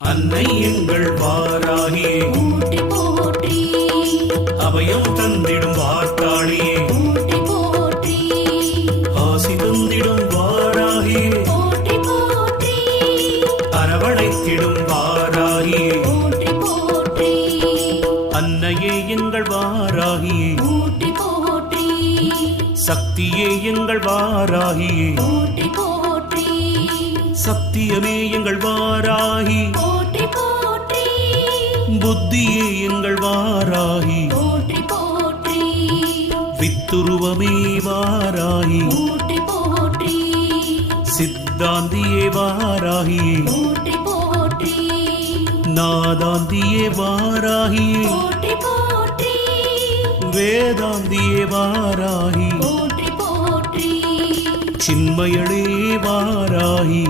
அன்னை எங்கள் வாராகியே போற்றி போற்றி அபயம் தந்திடும் வார்த்தாளியே போற்றி போற்றி ஆசி தந்திடும் வாராகியே போற்றி போற்றி அரவணைத்திடும் வாராகியே போற்றி போற்றி அன்னையே எங்கள் வாராகியே போற்றி போற்றி சக்தியே எங்கள் வாராகியே போற்றி போற்றி சத்தியமே எங்கள் வாராகி போற்றி போற்றி புத்தியே எங்கள் வாராகி போற்றி போற்றி வித்துருவமே வாராகி போற்றி போற்றி சித்தாந்தியே வாராகியே போற்றி போற்றி நாதாந்தியே வாராகியே போற்றி போற்றி வேதாந்தியே வாராகி போற்றி போற்றி சின்மயளே வாராகி